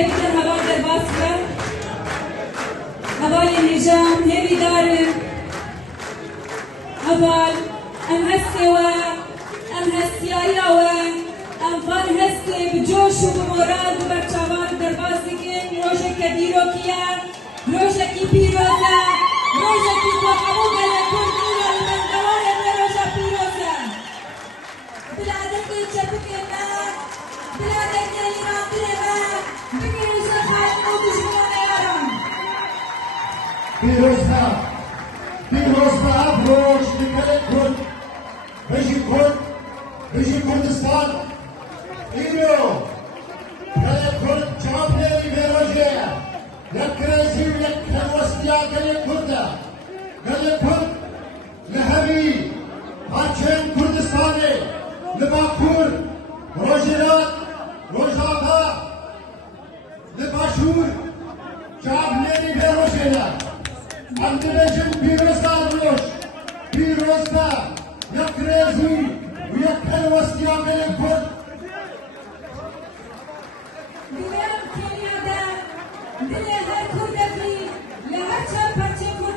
هبیتر هوا در باز کرد هوای نجام همی دارم اول ام هستی و ام هستیایی و ام فان هستی بجوش و بمراد و برچاوان در باز دکن روژه کدیرو کیا روژه کی پیروزه روژه کی تو همو گله کردی و من دوارم روژه پیروزه بلادک چپک من بلادک ایران درمه بگیرش خواهد و دشمنان یارم پیروزه افروش دکل کرد بجی کردستان اینو گل کرد جواب نمی بیروژه یک رزی و یک کنوستیا گل کرد لهمی هاچین کردستانه لباکور روژرات روژاها لباشور جواب نمی بیروژه اندرجم پیروزه یک رزی و یک کنوستیا گل کرد